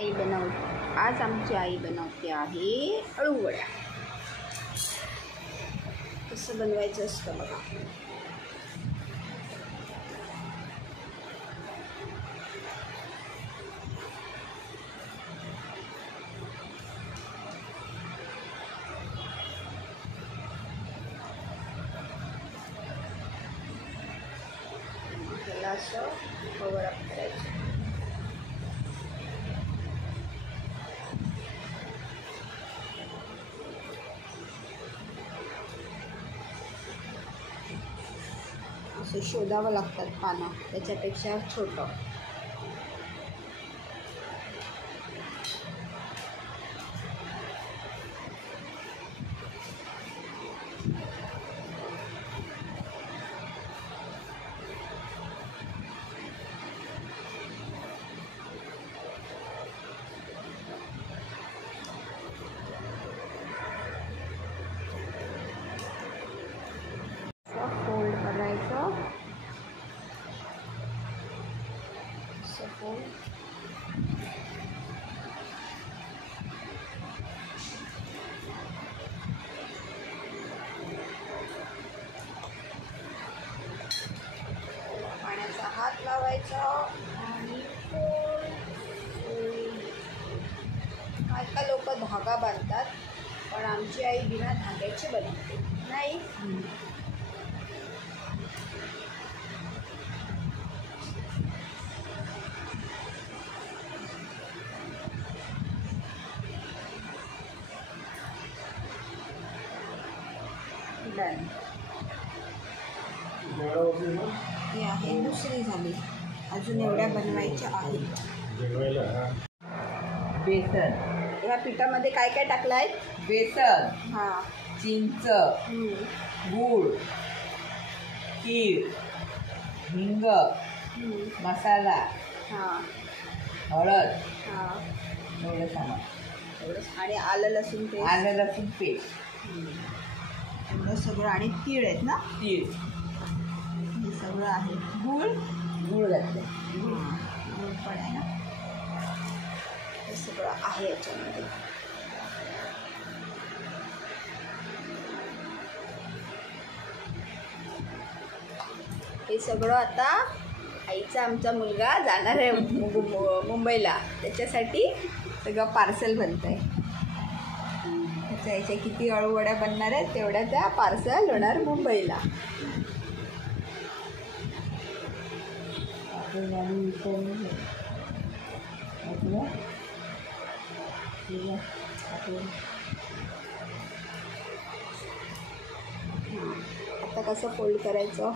आज आमची आई बनवते आहे अळूवड्या. कसं बनवायचं असतं बघा. त्याला असं कव्हर अप करायचं. असं शोधावं लागतात पानं, त्याच्यापेक्षा छोटं. फोल्ड करायचं. फोल्ड पाण्याचा हात लावायचा आणि आता लोक धागा बांधतात, पण आमची आई बिना धाग्याची बनवते. नाही डन. ही आहे दुसरी झाली. अजून एवढ्या बनवायच्या आहेत. बेसन. ह्या पिठामध्ये काय काय टाकलं आहे? बेसन, हां, चिंच, गूळ, तीळ, हिंग, मसाला, हां हळद, हां एवढं सामान. एवढंच. आणि आलं लसूण पेस्ट. आलं लसूण पेस्ट, एवढं सगळं. आणि तीळ आहेत ना? तीळ, हे सगळं आहे. गूळ घातलं. गूळ पण आहे ना? हे सगळं आहे याच्यामध्ये. हे सगळं आता आईचा आमचा मुलगा जाणार आहे मुंबईला. त्याच्यासाठी सगळं पार्सल बनत आहे. त्याच्या किती अळूवड्या बनणार आहेत तेवढ्या त्या पार्सल होणार मुंबईला. आता कसं फोल्ड करायचं?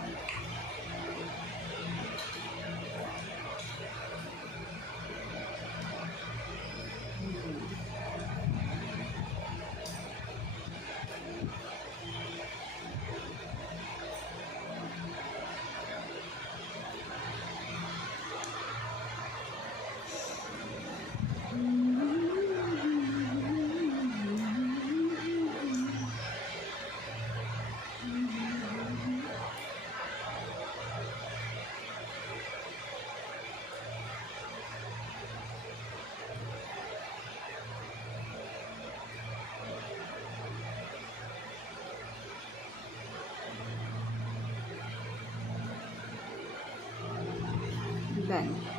Done.